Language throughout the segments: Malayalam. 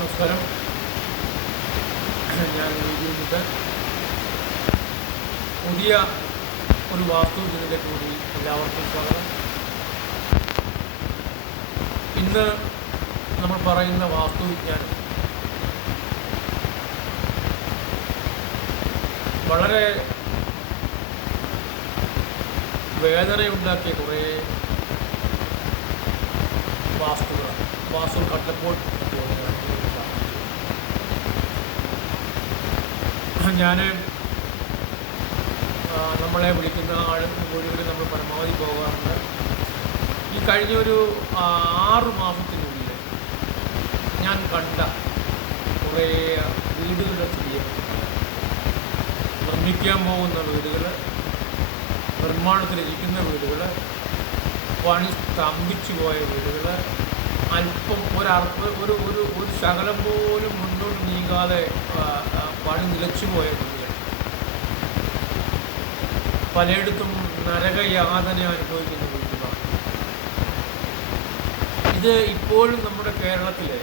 നമസ്കാരം. ഞാൻ വിജയ്. പുതിയ ഒരു വാസ്തു ഇതിൻ്റെ കൂടി എല്ലാവർക്കും സ്വാഗതം. ഇന്ന് നമ്മൾ പറയുന്ന വാസ്തുവിജ്ഞാനം വളരെ വേദനയുണ്ടാക്കിയ കുറേ വാസ്തുക്കളാണ്. വാസ്തു കട്ടപ്പോൾ ഞാൻ നമ്മളെ വിളിക്കുന്ന വീടുകളിൽ നമ്മൾ പരമാവധി പോകാറുണ്ട്. ഈ കഴിഞ്ഞൊരു 6 മാസത്തിനുള്ളിൽ ഞാൻ കണ്ട കുറേ വീടുകളുടെ സ്ഥിതി, നിർമ്മിക്കാൻ പോകുന്ന വീടുകൾ, നിർമ്മാണത്തിലിരിക്കുന്ന വീടുകൾ, പണി സ്തംഭിച്ചു പോയ വീടുകൾ, അല്പം ഒരു ശകലം പോലും മുന്നോട്ട് നീങ്ങാതെ പണി നിലച്ചു പോയ വീടുകൾ, പലയിടത്തും നരകയാതന അനുഭവിക്കുന്ന വീടുകളാണ്. ഇത് ഇപ്പോഴും നമ്മുടെ കേരളത്തിലെ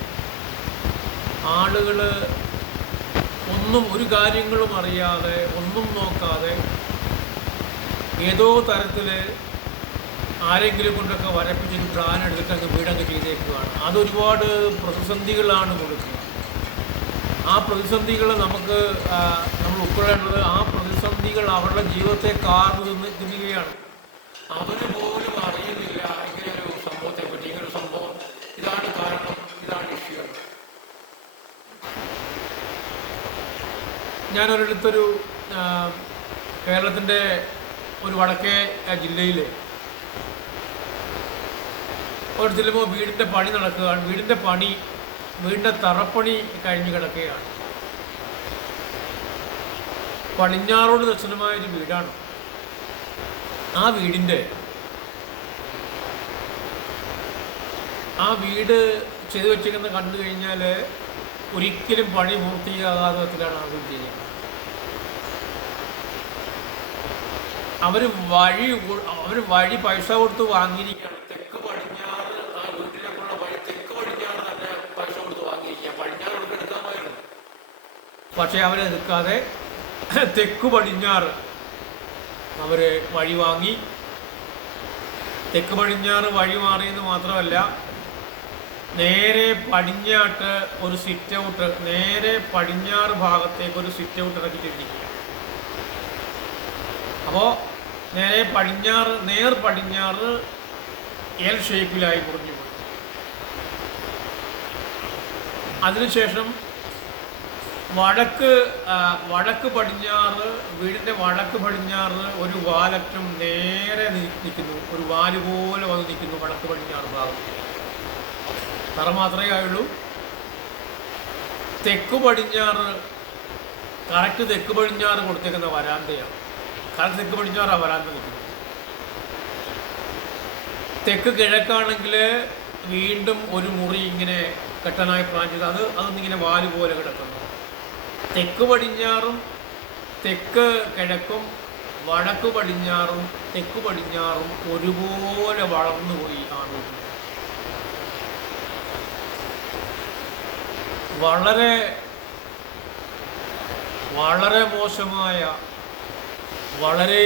ആളുകൾ ഒരു കാര്യങ്ങളും അറിയാതെ, ഒന്നും നോക്കാതെ ഏതോ തരത്തിൽ ആരെങ്കിലും കൊണ്ടൊക്കെ വരപ്പിച്ച് പ്ലാൻ എടുത്തിട്ട് അങ്ങ് വീടങ്ങ് ചെയ്തേക്കുകയാണ്. അതൊരുപാട് പ്രതിസന്ധികളാണ് കൊടുക്കുക. ആ പ്രതിസന്ധികൾ നമ്മൾ ഉൾക്കൊള്ളേണ്ടത്, ആ പ്രതിസന്ധികൾ അവരുടെ ജീവിതത്തെ കാർന്നു തിന്നുകയാണ്. അവർ പോലും അറിയുന്നില്ല ഇങ്ങനെയൊരു സംഭവത്തെ പറ്റി. ഇങ്ങനൊരു സംഭവം, ഇതാണ് കാരണം, ഇതാണ് ഇഷ്യൂ. ഞാനൊരിടത്തൊരു കേരളത്തിൻ്റെ ഒരു വടക്കേ ജില്ലയിൽ ഒരു ചിലപ്പോൾ വീടിൻ്റെ പണി നടക്കുകയാണ്. വീടിൻ്റെ തറപ്പണി കഴിഞ്ഞ് കിടക്കുകയാണ്. പടിഞ്ഞാറോട് ദർശനമായൊരു വീടാണ്. ആ വീട് ചെയ്തു വെച്ചിരിക്കുന്നത് കണ്ടു കഴിഞ്ഞാൽ ഒരിക്കലും പണി പൂർത്തിയാകാത്ത വിധത്തിലാണ് അത് ചെയ്യുന്നത്. അവർ വഴി പൈസ കൊടുത്ത് വാങ്ങിയിരിക്കുകയാണ്. തെക്ക് പടിഞ്ഞാറ് ആ വീട്ടിലേക്കുള്ള വഴി തെക്ക് പടിഞ്ഞാറ് തന്നെ പൈസ കൊടുത്ത് വാങ്ങിയിരിക്കുക. പടിഞ്ഞാറ് കൊടുത്ത് എടുക്കാമായിരുന്നു. പക്ഷേ അവരെടുക്കാതെ തെക്ക് പടിഞ്ഞാറ് അവർ വഴി വാങ്ങി. തെക്ക് പടിഞ്ഞാറ് വഴി മാറിയെന്ന് മാത്രമല്ല, നേരെ പടിഞ്ഞാട്ട് ഒരു സിറ്റ് ഔട്ട്, നേരെ പടിഞ്ഞാറ് ഭാഗത്തേക്ക് ഒരു സിറ്റ് ഔട്ട് ഇറക്കിയിട്ടിരിക്കുക. അപ്പോൾ നേർ പടിഞ്ഞാറ് എൽ ഷേപ്പിലായി മുറിഞ്ഞു പോയി. അതിനുശേഷം വടക്ക് പടിഞ്ഞാറ്, വീടിൻ്റെ വടക്ക് പടിഞ്ഞാറ് ഒരു വാലറ്റം നേരെ നിൽക്കുന്നു. ഒരു വാല് പോലെ വന്ന് നിൽക്കുന്നു വടക്ക് പടിഞ്ഞാറ് ഭാഗം. തറ മാത്രമേ ആയുള്ളൂ. തെക്ക് പടിഞ്ഞാറ്, കറക്റ്റ് തെക്ക് പടിഞ്ഞാറ് കൊടുത്തേക്കുന്ന വരാന്തയാണ്. കാരണം തെക്ക് പടിഞ്ഞാറാണ് വരാന്ത നിൽക്കുന്നത്. തെക്ക് കിഴക്കാണെങ്കിൽ വീണ്ടും ഒരു മുറി ഇങ്ങനെ കെട്ടനായി പ്ലാൻ ചെയ്ത് അതൊന്നിങ്ങനെ വാല് പോലെ കിടക്കുന്നു. തെക്ക് പടിഞ്ഞാറും തെക്ക് കിഴക്കും വടക്ക് പടിഞ്ഞാറും തെക്ക് പടിഞ്ഞാറും ഒരുപോലെ വളർന്നു പോയി ആണ്. വളരെ വളരെ മോശമായ, വളരെ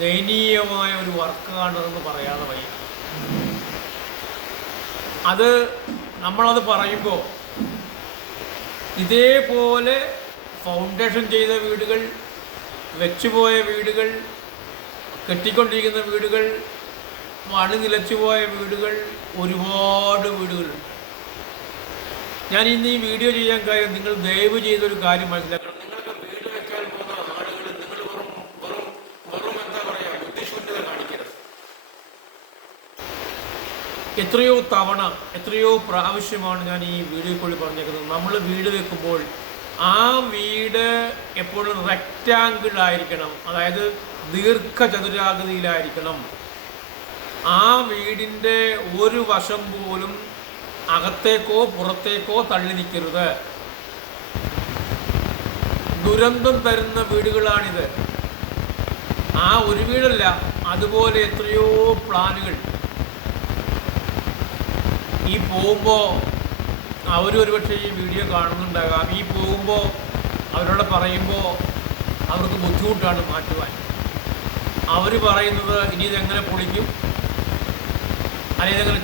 ദയനീയമായ ഒരു വർക്കാണെന്ന് പറയാതെ വയ്യ. നമ്മളത് പറയുമ്പോൾ ഇതേപോലെ ഫൗണ്ടേഷൻ ചെയ്ത വീടുകൾ, വെച്ചുപോയ വീടുകൾ, കെട്ടിക്കൊണ്ടിരിക്കുന്ന വീടുകൾ, പണി നിലച്ചുപോയ വീടുകൾ, ഒരുപാട് വീടുകളുണ്ട്. ഞാൻ ഇന്ന് ഈ വീഡിയോ ചെയ്യാൻ കാര്യം, നിങ്ങൾ ദയവ് ചെയ്തൊരു കാര്യം മനസ്സിലാക്കണം. നിങ്ങളൊക്കെ വീട് വെക്കാൻ പോകുന്ന ആളുകൾ നിങ്ങൾ വെറും എന്താ പറയുക, ബുദ്ധിശൂന്യത കാണിക്കരുത്. എത്രയോ പ്രാവശ്യമാണ് ഞാൻ ഈ വീഡിയോ കൂടി പറഞ്ഞേക്കുന്നത്. നമ്മൾ വീട് വെക്കുമ്പോൾ ആ വീട് എപ്പോഴും റെക്റ്റാങ്കിൾ ആയിരിക്കണം, അതായത് ദീർഘചതുരാകൃതിയിലായിരിക്കണം. ആ വീടിൻ്റെ ഒരു വശം പോലും അകത്തേക്കോ പുറത്തേക്കോ തള്ളി നിൽക്കരുത്. ദുരന്തം തരുന്ന വീടുകളാണിത്. ആ ഒരു വീടല്ല, അതുപോലെ എത്രയോ പ്ലാനുകൾ ഈ പോകുമ്പോൾ ഒരുപക്ഷെ ഈ വീഡിയോ കാണുന്നുണ്ടാകാം. ഈ പോകുമ്പോൾ അവരോട് പറയുമ്പോൾ അവർക്ക് ബുദ്ധിമുട്ടാണ് മാറ്റുവാൻ. അവർ പറയുന്നത് ഇനി ഇതെങ്ങനെ പൊളിക്കും, അല്ലെങ്കിൽ ഇതെങ്ങനെ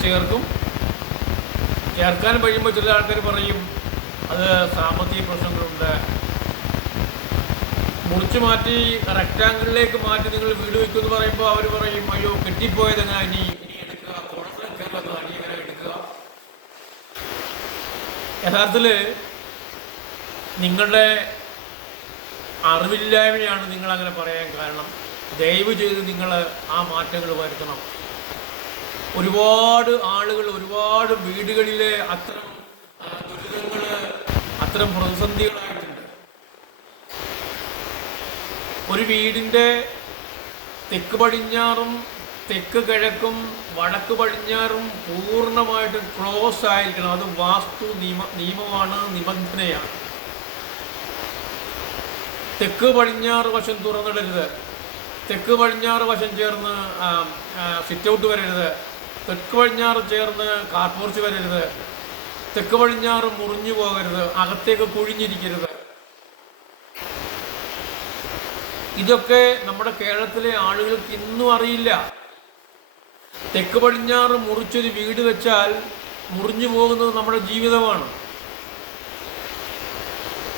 ചേർക്കാൻ കഴിയുമ്പോൾ ചില ആൾക്കാർ പറയും അത് സാമ്പത്തിക പ്രശ്നങ്ങളുണ്ട്, മുറിച്ച് മാറ്റി റെക്റ്റാങ്കിളിലേക്ക് മാറ്റി നിങ്ങൾ വീട് വയ്ക്കുമെന്ന് പറയുമ്പോൾ അവർ പറയും അയ്യോ കെട്ടിപ്പോയതെങ്ങനെ ഇനി എടുക്കുക, കുഴപ്പമില്ല ഇനി ഇങ്ങനെ എടുക്കുക. യഥാർത്ഥത്തിൽ നിങ്ങളുടെ അറിവില്ലായ്മയാണ് നിങ്ങളങ്ങനെ പറയാൻ കാരണം. ദയവ് ചെയ്ത് നിങ്ങൾ ആ മാറ്റങ്ങൾ വരുത്തണം. ഒരുപാട് ആളുകൾ ഒരുപാട് വീടുകളിലെ അത്തരം ദുരിതങ്ങൾ, അത്തരം പ്രതിസന്ധികളായിട്ടുണ്ട്. ഒരു വീടിൻ്റെ തെക്ക് പടിഞ്ഞാറും തെക്ക് കിഴക്കും വടക്ക് പടിഞ്ഞാറും പൂർണ്ണമായിട്ട് ക്ലോസ് ആയിരിക്കണം. അത് വാസ്തു നിയമമാണ്, നിബന്ധനയാണ്. തെക്ക് പടിഞ്ഞാറ് വശം തുറന്നിടരുത്, തെക്ക് പടിഞ്ഞാറ് വശം ചേർന്ന് സിറ്റ് ഔട്ട് വരരുത്, തെക്ക് പടിഞ്ഞാറ് ചേർന്ന് കാർ പോർച്ച് വരരുത്, തെക്ക് പടിഞ്ഞാറ് മുറിഞ്ഞു പോകരുത്, അകത്തേക്ക് കുഴിഞ്ഞിരിക്കരുത്. ഇതൊക്കെ നമ്മുടെ കേരളത്തിലെ ആളുകൾക്ക് ഇന്നും അറിയില്ല. തെക്ക് പടിഞ്ഞാറ് മുറിച്ചൊരു വീട് വെച്ചാൽ മുറിഞ്ഞു പോകുന്നത് നമ്മുടെ ജീവിതമാണ്.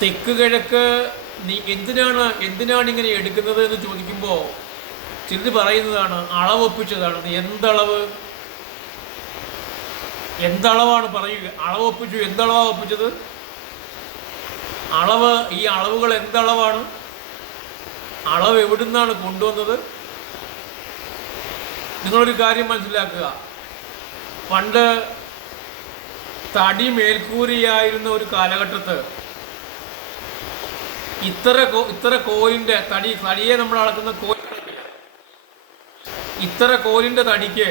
തെക്ക് കിഴക്ക് എന്തിനാണ് ഇങ്ങനെ എടുക്കുന്നത് എന്ന് ചോദിക്കുമ്പോൾ ചിലർ പറയുന്നതാണ് അളവൊപ്പിച്ചതാണ്. എന്തളവാണ് പറയുക? അളവൊപ്പിച്ചു. എന്തളവാണ് ഒപ്പിച്ചത്? ഈ അളവുകൾ എന്തളവാണ്? അളവ് എവിടുന്നാണ് കൊണ്ടുവന്നത്? നിങ്ങളൊരു കാര്യം മനസ്സിലാക്കുക. പണ്ട് തടി മേൽക്കൂരയായിരുന്ന ഒരു കാലഘട്ടത്ത് ഇത്ര കോലിൻ്റെ തടിയെ നമ്മൾ അളക്കുന്ന കോൽ, ഇത്ര കോലിൻ്റെ തടിക്ക്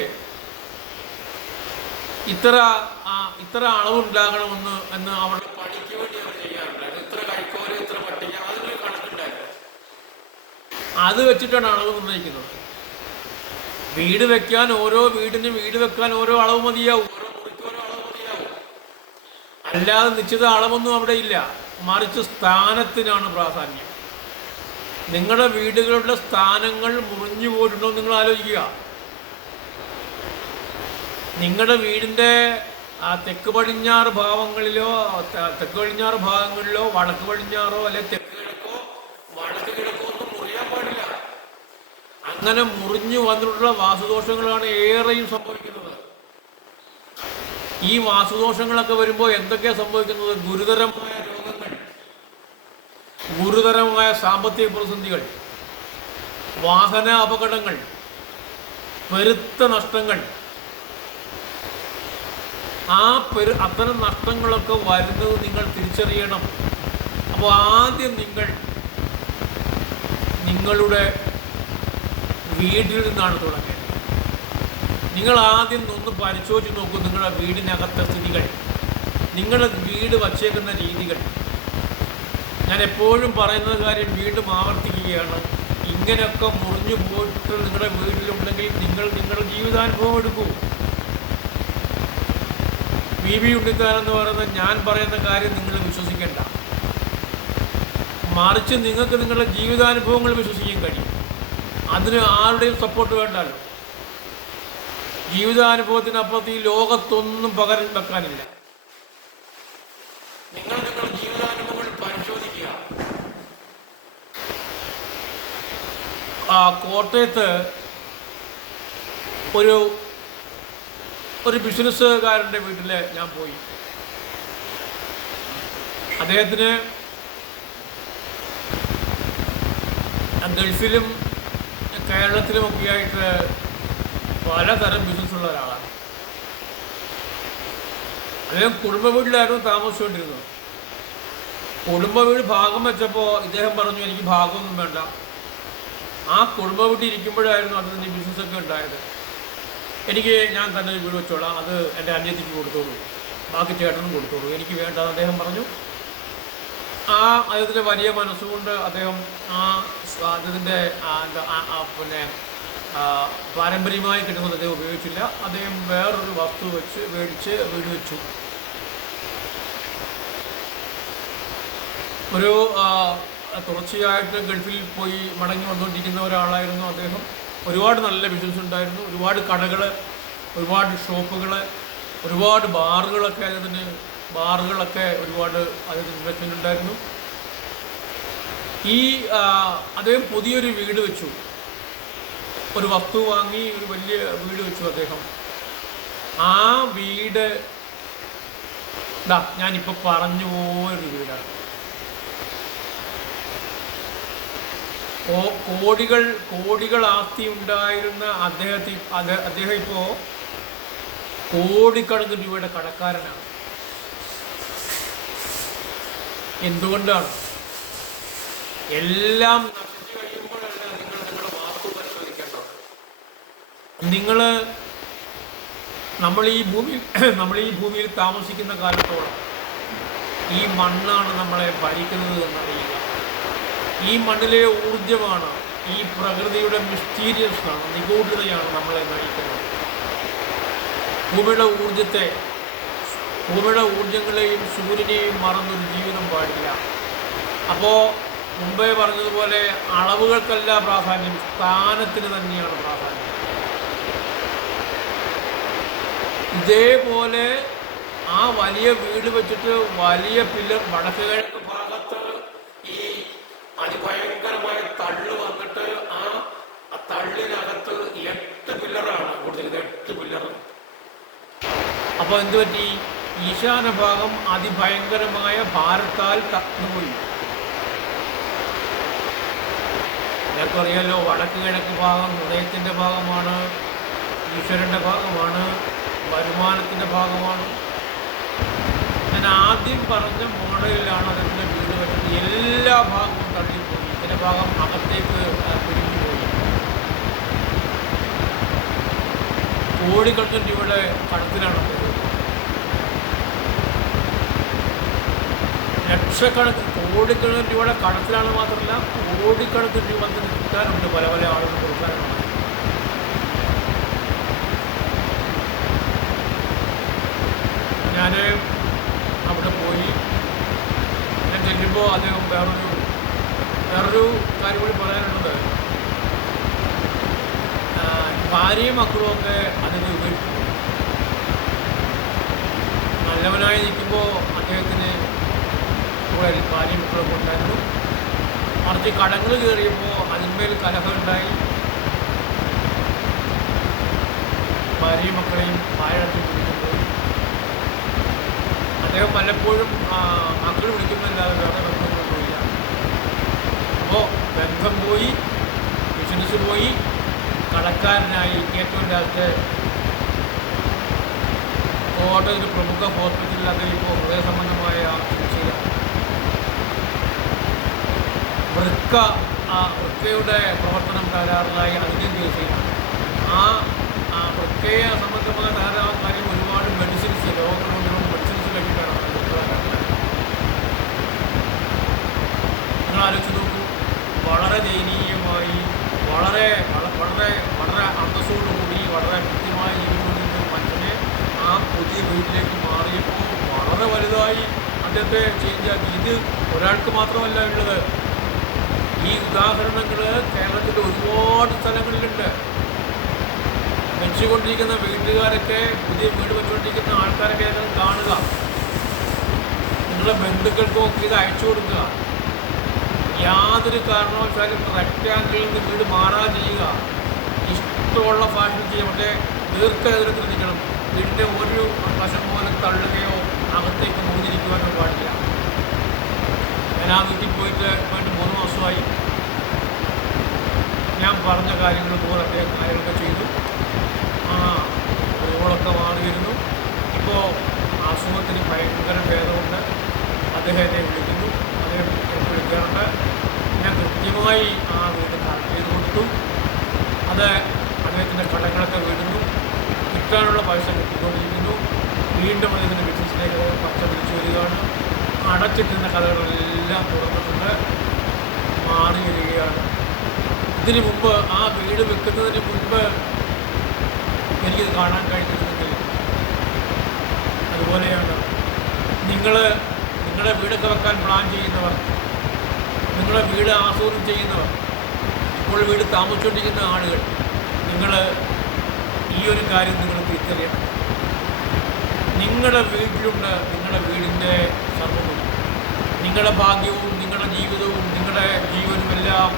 ഇത്ര അളവുണ്ടാകണമെന്ന് അവരുടെ പണിക്ക് വേണ്ടി അവർ ചെയ്യാറുണ്ടായിരുന്നു. ഇത്ര കൈക്കോല്, ഇത്ര പട്ടിക, അതിനൊരു കണക്കുണ്ടായിരുന്നു. അത് വെച്ചിട്ടാണ് അളവ് നിർണ്ണയിക്കുന്നത്. വീട് വെക്കാൻ ഓരോ അളവ് മതിയാവും, ഓരോ മുറിക്ക് ഓരോ അളവ് മതിയാവും. അല്ലാതെ നിശ്ചിത അളവൊന്നും അവിടെ ഇല്ല. മറിച്ച് സ്ഥാനത്തിനാണ് പ്രാധാന്യം. നിങ്ങളുടെ വീടുകളുടെ സ്ഥാനങ്ങൾ മുറിഞ്ഞു പോയിട്ടുണ്ടോ നിങ്ങൾ ആലോചിക്കുക. നിങ്ങളുടെ വീടിൻ്റെ തെക്ക് പടിഞ്ഞാറ് ഭാഗങ്ങളിലോ വടക്ക് പടിഞ്ഞാറോ അല്ലെങ്കിൽ തെക്ക് കിഴക്കോ വടക്ക് കിഴക്കോ ഒന്നും മുറിയാൻ പാടില്ല. അങ്ങനെ മുറിഞ്ഞു വന്നിട്ടുള്ള വാസ്തുദോഷങ്ങളാണ് ഏറെയും സംഭവിക്കുന്നത്. ഈ വാസ്തുദോഷങ്ങളൊക്കെ വരുമ്പോൾ എന്തൊക്കെയാണ് സംഭവിക്കുന്നത്? ഗുരുതരമായ രോഗങ്ങൾ, ഗുരുതരമായ സാമ്പത്തിക പ്രതിസന്ധികൾ, വാഹന അപകടങ്ങൾ, പെരുത്ത നഷ്ടങ്ങൾ. അത്തരം നഷ്ടങ്ങളൊക്കെ വരുന്നത് നിങ്ങൾ തിരിച്ചറിയണം. അപ്പോൾ ആദ്യം നിങ്ങളുടെ വീട്ടിൽ നിന്നാണ് തുടങ്ങേണ്ടത്. നിങ്ങൾ ആദ്യം ഒന്ന് പരിശോധിച്ച് നോക്കൂ നിങ്ങളുടെ വീടിനകത്തെ സ്ഥിതികൾ, നിങ്ങളുടെ വീട് വച്ചേക്കുന്ന രീതികൾ. ഞാൻ എപ്പോഴും പറയുന്ന കാര്യം വീണ്ടും ആവർത്തിക്കുകയാണ്. ഇങ്ങനെയൊക്കെ മുറിഞ്ഞു പോയിട്ട് നിങ്ങളുടെ വീട്ടിലുണ്ടെങ്കിൽ നിങ്ങളുടെ ജീവിതാനുഭവം എടുക്കൂ. BB ഉണ്ണിത്താനെന്ന് പറയുന്ന ഞാൻ പറയുന്ന കാര്യം നിങ്ങൾ വിശ്വസിക്കേണ്ട. മറിച്ച് നിങ്ങൾക്ക് നിങ്ങളുടെ ജീവിതാനുഭവങ്ങൾ വിശ്വസിക്കാൻ കഴിയും. അതിന് ആരുടെയും സപ്പോർട്ട് വേണ്ടല്ലോ. ജീവിതാനുഭവത്തിനപ്പുറത്ത് ഈ ലോകത്തൊന്നും പകരം വെക്കാനില്ല. നിങ്ങളുടെ ജീവിതാനുഭവങ്ങൾ പരിശോധിക്കുക. കോട്ടയത്ത് ഒരു ബിസിനസ്സുകാരൻ്റെ വീട്ടിൽ ഞാൻ പോയി. അദ്ദേഹത്തിന് ഗൾഫിലും കേരളത്തിലുമൊക്കെയായിട്ട് പലതരം ബിസിനസ്സുള്ള ഒരാളാണ്. അദ്ദേഹം കുടുംബ വീട്ടിലായിരുന്നു താമസിച്ചുകൊണ്ടിരുന്നത്. കുടുംബ വീട് ഭാഗം വെച്ചപ്പോൾ ഇദ്ദേഹം പറഞ്ഞു എനിക്ക് ഭാഗമൊന്നും വേണ്ട. ആ കുടുംബ വീട്ടിൽ ഇരിക്കുമ്പോഴായിരുന്നു അതിൻ്റെ ബിസിനസ്സൊക്കെ ഉണ്ടായത്. ഞാൻ തന്നെ വീട് വെച്ചോളാം, അത് എൻ്റെ അനിയത്തിക്ക് കൊടുത്തോളൂ, ബാക്കി ചേട്ടനും കൊടുത്തോളൂ, എനിക്ക് വേണ്ട അദ്ദേഹം പറഞ്ഞു. അദ്ദേഹത്തിൻ്റെ വലിയ മനസ്സുകൊണ്ട് അദ്ദേഹം അദ്ദേഹത്തിൻ്റെ പാരമ്പര്യമായി കിട്ടുന്നത് അദ്ദേഹം ഉപയോഗിച്ചില്ല. അദ്ദേഹം വേറൊരു വസ്തു മേടിച്ച് വീട് വെച്ചു. ഒരു തുടർച്ചയായിട്ട് ഗൾഫിൽ പോയി മടങ്ങി വന്നുകൊണ്ടിരിക്കുന്ന ഒരാളായിരുന്നു അദ്ദേഹം. ഒരുപാട് നല്ല ബിസിനസ് ഉണ്ടായിരുന്നു, ഒരുപാട് കടകൾ, ഒരുപാട് ഷോപ്പുകൾ, ഒരുപാട് ബാറുകളൊക്കെ ഒരുപാട് അദ്ദേഹത്തിന് ഇൻവെസ്റ്റ്മെൻ്റ് ഉണ്ടായിരുന്നു. അദ്ദേഹം പുതിയൊരു വീട് വെച്ചു, ഒരു വസ്തു വാങ്ങി ഒരു വലിയ വീട് വെച്ചു അദ്ദേഹം. ആ വീട് ഞാനിപ്പോൾ പറഞ്ഞു പോയൊരു വീടാണ്. കോടികൾ ആസ്തി ഉണ്ടായിരുന്ന അദ്ദേഹം ഇപ്പോൾ കോടിക്കണക്കിന് രൂപയുടെ കടക്കാരനാണ്. എന്തുകൊണ്ടാണ്? എല്ലാം നശിച്ചു കഴിയുമ്പോഴല്ല നിങ്ങളുടെ വാക്ക് പരിശോധിക്കേണ്ടത്. നമ്മൾ ഈ ഭൂമിയിൽ താമസിക്കുന്ന കാലത്തോളം ഈ മണ്ണാണ് നമ്മളെ ഭരിക്കുന്നത് എന്നറിയുക. ഈ മണ്ണിലെ ഊർജമാണ്, ഈ പ്രകൃതിയുടെ മിസ്റ്റീരിയസാണ്, നിഗൂഢതയാണ് നമ്മളെ നയിക്കുന്നത്. ഭൂമിയുടെ ഊർജങ്ങളെയും സൂര്യനെയും മറന്നൊരു ജീവിതം പാടില്ല. അപ്പോൾ മുമ്പേ പറഞ്ഞതുപോലെ അളവുകൾക്കല്ല പ്രാധാന്യം, സ്ഥാനത്തിന് തന്നെയാണ് പ്രാധാന്യം. ഇതേപോലെ ആ വലിയ വീട് വെച്ചിട്ട് വലിയ പില്ലർ വടക്ക് കിഴക്ക് ഭാഗത്ത് ഈ അതിഭയങ്കരമായ തള്ളു വന്നിട്ട് ആ തള്ളിനകത്ത് 8 പില്ലറാണ് കൊടുത്തിരിക്കുന്നത്, 8 പില്ലർ. അപ്പോൾ എന്തു പറ്റി? ഈശാന ഭാഗം അതിഭയങ്കരമായ ഭാരത്താൽ തകർന്നുപോയി. എല്ലാവർക്കും അറിയാലോ, വടക്ക് കിഴക്ക് ഭാഗം ഹൃദയത്തിൻ്റെ ഭാഗമാണ്, ഈശ്വരൻ്റെ ഭാഗമാണ്, വരുമാനത്തിൻ്റെ ഭാഗമാണ്. ഞാൻ ആദ്യം പറഞ്ഞ മോഡലിലാണ് അതിൻ്റെ വീട് വെച്ചത്. എല്ലാ ഭാഗവും തള്ളിപ്പോയി, ചില ഭാഗം അകത്തേക്ക് പിടിഞ്ഞുപോയി. കോടിക്കണക്കിന് രൂപയുടെ കടത്തിലാണ് കോടിക്കണക്കിന് രൂപയുടെ കടത്തിലാണ്. മാത്രമല്ല കോടിക്കണക്കിന് രൂപ അതിന് കിട്ടാനുണ്ട്, പല ആളുകൾ കൊടുക്കാനുണ്ട്. ഞാൻ അവിടെ പോയി, ഞാൻ ചെല്ലുമ്പോൾ അദ്ദേഹം വേറൊരു കാര്യം കൂടി പറയാനുള്ളത്, ഭാര്യയും മക്കളും ഒക്കെ അതിന് ഉപയോഗിക്കും. നല്ലവനായി നിൽക്കുമ്പോൾ അദ്ദേഹത്തിന് കൂടെ ഭാര്യയും മക്കളൊക്കെ ഉണ്ടായിരുന്നു. മറിച്ച് കടങ്ങൾ കയറിയപ്പോൾ അതിന്മേൽ കലഹമുണ്ടായി. ഭാര്യയും മക്കളെയും വാഴടച്ച് പിടിക്കുമ്പോൾ അദ്ദേഹം പലപ്പോഴും മക്കൾ വിളിക്കുന്നതല്ലാതെ വേറെ ബന്ധങ്ങളൊന്നുമില്ല. അപ്പോൾ ബന്ധം പോയി, ബിസിനസ് പോയി, കടക്കാരനായി. ഏറ്റവും ലാസ്റ്റ് കോട്ടയൊരു പ്രമുഖ ഹോസ്പിറ്റലിൽ അദ്ദേഹം ഇപ്പോൾ ഹൃദയ സംബന്ധമായ ചികിത്സയിലാണ്. വൃക്കയുടെ പ്രവർത്തനം തകരാറിലായി അതിൻ്റെ ചികിത്സയിലാണ്. ആ വൃക്കയെ സംബന്ധമായ തകരാറ് കാര്യം ഒരുപാട് മെഡിസിൻസ്, രോഗങ്ങളുള്ള മെഡിസിൻസ് കഴിച്ചിട്ടാണ് നിങ്ങൾ ആലോചിച്ച് നോക്കൂ. വളരെ ദയനീയമായി, വളരെ വളരെ വളരെ അന്തസ്സോടുകൂടി, വളരെ കൃത്യമായി ജീവിച്ചുകൊണ്ടിരുന്ന ഒരു മനുഷ്യനെ ആ പുതിയ വീട്ടിലേക്ക് മാറിയപ്പോൾ വളരെ വലുതായി അദ്ദേഹത്തെ ചേഞ്ചാക്കി. ഇത് ഒരാൾക്ക് മാത്രമല്ല ഉള്ളത്. ഈ ഉദാഹരണങ്ങൾ കേരളത്തിൻ്റെ ഒരുപാട് സ്ഥലങ്ങളിലുണ്ട്. വെച്ചുകൊണ്ടിരിക്കുന്ന വീട്ടുകാരൊക്കെ, പുതിയ വീട് വെച്ചുകൊണ്ടിരിക്കുന്ന ആൾക്കാരൊക്കെ അത് കാണുക, നിങ്ങളുടെ ബന്ധുക്കൾക്കും ഒക്കെ ഇത് അയച്ചു കൊടുക്കുക. യാതൊരു കാരണവശാലും റെക്റ്റാങ്കിളിൽ നിന്ന് വീട് മാറാൻ ചെയ്യുക. ഇഷ്ടമുള്ള ഫാഷൻ ചെയ്യുക, പക്ഷേ ദീർഘദൂരത്തിൽ നിൽക്കണം. വീടിൻ്റെ ഒരു വശം പോലും തള്ളുകയോ അകത്തേക്ക് മുറിഞ്ഞിരിക്കുവാനോ പാടില്ല. ഞാൻ ആ വീട്ടിൽ പോയിട്ട് 3 മാസമായി. ഞാൻ പറഞ്ഞ കാര്യങ്ങൾ പോലെ അദ്ദേഹം കാര്യങ്ങളൊക്കെ ചെയ്തു. രോഗങ്ങളൊക്കെ മാറി വരുന്നു. ഇപ്പോൾ അസുഖത്തിന് ഭയങ്കര ഭേദമുണ്ട്. അദ്ദേഹം എന്നെ വിളിക്കുന്നു, അദ്ദേഹം വിളിക്കാറുണ്ട്. ഞാൻ കൃത്യമായി ആ വീട് കറക്റ്റ് ചെയ്ത് കൊടുത്തു. അത് അദ്ദേഹത്തിൻ്റെ കടങ്ങളൊക്കെ വീഴുന്നു, കിട്ടാനുള്ള പൈസ കിട്ടിക്കൊണ്ടിരിക്കുന്നു. വീണ്ടും അദ്ദേഹത്തിൻ്റെ ബിസിനസ്സിലേക്ക് പച്ച പിടിച്ചു വരികയാണ്. അടച്ചിട്ടുന്ന കഥകളെല്ലാം തുറന്നിട്ടുണ്ട്, മാറി വരികയാണ്. ഇതിന് മുമ്പ്, ആ വീട് വെക്കുന്നതിന് മുൻപ് എനിക്കിത് കാണാൻ കഴിഞ്ഞിരുന്നെങ്കിൽ. അതുപോലെയാണ് നിങ്ങളുടെ വീടൊക്കെ വെക്കാൻ പ്ലാൻ ചെയ്യുന്നവർ, നിങ്ങളെ വീട് ആസൂത്രണം ചെയ്യുന്നവർ, ഇപ്പോൾ വീട് താമസിച്ചുകൊണ്ടിരിക്കുന്ന ആളുകൾ, നിങ്ങൾ ഈ ഒരു കാര്യം നിങ്ങൾ തിരിച്ചറിയണം. നിങ്ങളുടെ വീട്ടിലുണ്ട് നിങ്ങളുടെ വീടിൻ്റെ സർവ്വവും. നിങ്ങളുടെ ഭാഗ്യവും നിങ്ങളുടെ ജീവിതവും നിങ്ങളുടെ ജീവനുമെല്ലാം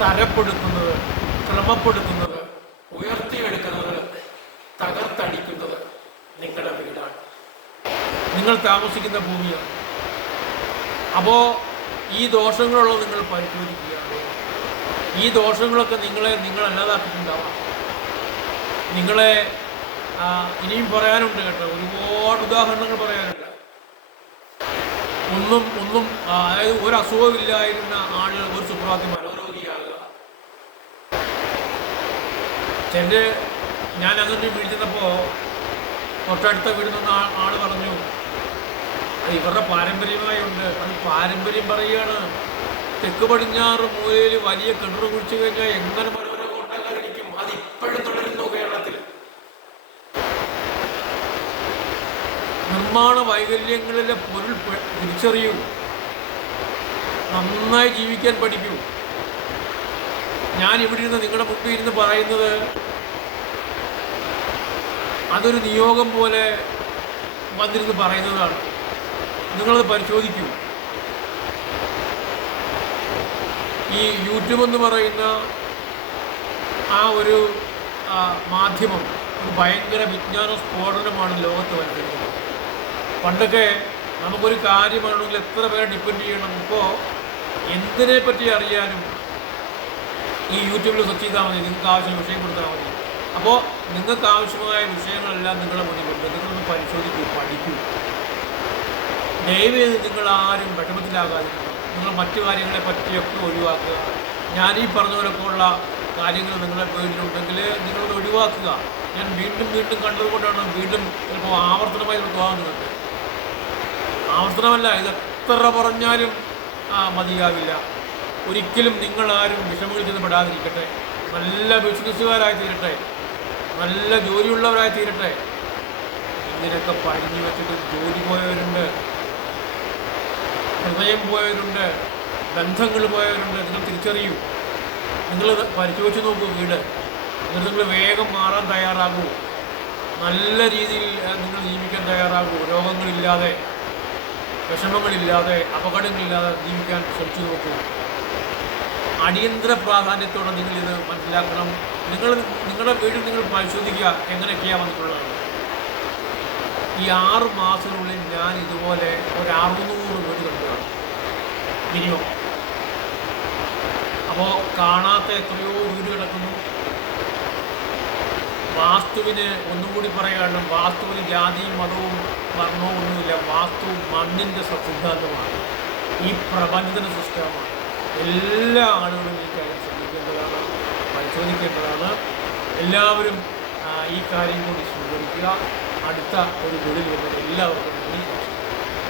തരപ്പെടുത്തുന്നത്, ക്രമപ്പെടുത്തുന്നത്, ഉയർത്തിയെടുക്കുന്നത്, തകർത്തടിക്കുന്നത് നിങ്ങളുടെ വീടാണ്, നിങ്ങൾ താമസിക്കുന്ന ഭൂമിയാണ്. അപ്പോൾ ഈ ദോഷങ്ങളുള്ളത് നിങ്ങൾ പരിശോധിക്കുകയാണ്. ഈ ദോഷങ്ങളൊക്കെ നിങ്ങളല്ലാതാക്കിയിട്ടുണ്ടാവാം. നിങ്ങളെ ഇനിയും പറയാനുണ്ട് കേട്ടോ, ഒരുപാട് ഉദാഹരണങ്ങൾ പറയാനുണ്ട്. ഒന്നും അതായത് ഒരു അസുഖമില്ലായിരുന്ന ആളുകൾ ഒരു സുപ്രഭാതത്തിൽ മനോരോഗിയാകുക. ഞാൻ അങ്ങനെ വീഴ്ചപ്പോൾ തൊട്ടടുത്ത വീട്ടിൽ നിന്ന് ആൾ പറഞ്ഞു, അത് ഇവരുടെ പാരമ്പര്യമായി ഉണ്ട്. അത് പാരമ്പര്യം പറയുകയാണ്. തെക്ക് പടിഞ്ഞാറ് മൂലയിൽ വലിയ കിണർ കുഴിച്ചു കഴിഞ്ഞാൽ എങ്ങനെ മനോരമ കൊണ്ടല്ലാതിരിക്കും. അത് ഇപ്പോഴും തുടരുന്നു കേരളത്തിൽ. നിർമ്മാണ വൈകല്യങ്ങളിലെ പൊരുൾ തിരിച്ചറിയൂ, നന്നായി ജീവിക്കാൻ പഠിക്കൂ. ഞാൻ ഇവിടെ ഇരുന്ന് നിങ്ങളുടെ മുമ്പിൽ ഇരുന്ന് പറയുന്നത് അതൊരു നിയോഗം പോലെ വന്നിരുന്ന് പറയുന്നതാണ്. നിങ്ങളത് പരിശോധിക്കൂ. ഈ യൂട്യൂബ് എന്ന് പറയുന്ന ആ ഒരു മാധ്യമം ഒരു ഭയങ്കര വിജ്ഞാന സ്ഫോടനമാണ് ലോകത്ത് വരുന്നത്. പണ്ടൊക്കെ നമുക്കൊരു കാര്യമാണെങ്കിൽ എത്ര പേരെ ഡിപ്പെൻഡ് ചെയ്യണം. ഇപ്പോൾ എന്തിനെ പറ്റി അറിയാനും ഈ യൂട്യൂബിൽ സെർച്ച് ചെയ്താൽ മതി, നിങ്ങൾക്ക് ആവശ്യം വിഷയം കൊടുത്താൽ മതി. അപ്പോൾ നിങ്ങൾക്ക് ആവശ്യമായ വിഷയങ്ങളെല്ലാം നിങ്ങളുടെ മുന്നിലുണ്ട്. നിങ്ങളൊന്ന് പരിശോധിക്കൂ, പഠിക്കൂ. ദയവേത് നിങ്ങളാരും വിഷമത്തിലാകാതിരിക്കുക. നിങ്ങൾ മറ്റു കാര്യങ്ങളെ പറ്റിയൊക്കെ ഒഴിവാക്കുക. ഞാനീ പറഞ്ഞ പോലൊക്കെ ഉള്ള കാര്യങ്ങൾ നിങ്ങളുടെ വീട്ടിലുണ്ടെങ്കിൽ നിങ്ങളത് ഒഴിവാക്കുക. ഞാൻ വീണ്ടും കണ്ടതുകൊണ്ടാണ് വീണ്ടും ചിലപ്പോൾ ആവർത്തനമായി തോന്നുന്നത്. ആവർത്തനമല്ല, ഇതെത്ര പറഞ്ഞാലും മതിയാവില്ല. ഒരിക്കലും നിങ്ങളാരും വിഷമങ്ങളിൽ ചെന്ന് പെടാതിരിക്കട്ടെ. നല്ല ബിസിനസ്സുകാരായി തീരട്ടെ, നല്ല ജോലിയുള്ളവരായി തീരട്ടെ. ഇങ്ങനെയൊക്കെ പഴിഞ്ഞു വെച്ചിട്ട് ജോലി പോയവരുണ്ട്, ഹൃദയം പോയവരുണ്ട്, ബന്ധങ്ങൾ പോയവരുണ്ട്. നിങ്ങൾ തിരിച്ചറിയൂ. നിങ്ങൾ പരിശോധിച്ച് നോക്കൂ വീട്. എന്നിട്ട് നിങ്ങൾ വേഗം മാറാൻ തയ്യാറാകൂ. നല്ല രീതിയിൽ നിങ്ങൾ ജീവിക്കാൻ തയ്യാറാകൂ. രോഗങ്ങളില്ലാതെ, വിഷമങ്ങളില്ലാതെ, അപകടങ്ങളില്ലാതെ ജീവിക്കാൻ ശ്രമിച്ചു നോക്കൂ. അടിയന്തര പ്രാധാന്യത്തോടെ നിങ്ങളിത് മനസ്സിലാക്കണം. നിങ്ങളുടെ വീട്ടിൽ നിങ്ങൾ പരിശോധിക്കുക എങ്ങനെയൊക്കെയാണ് വന്നിട്ടുള്ളത്. ഈ 6 മാസത്തിനുള്ളിൽ ഞാൻ ഇതുപോലെ ഒരു 600 വീട് കണ്ടതാണ് മിനിമം. അപ്പോൾ കാണാത്ത എത്രയോ വീട് കിടക്കുന്നു. വാസ്തുവിന് ഒന്നുകൂടി പറയുകയാണ്, വാസ്തുവിന് ജാതിയും മതവും വർണ്ണവും ഒന്നുമില്ല. വാസ്തു മണ്ണിൻ്റെ സിദ്ധാന്തമാണ്, ഈ പ്രപഞ്ചത്തിൻ്റെ സിസ്റ്റമാണ്. എല്ലാ ആളുകളും ഈ കാര്യം ശ്രദ്ധിക്കേണ്ടതാണ്, പരിശോധിക്കേണ്ടതാണ്. എല്ലാവരും ഈ കാര്യം കൂടി സ്വീകരിക്കുക. അടുത്ത ഒരു വീടിൽ വരുന്നത് എല്ലാവർക്കും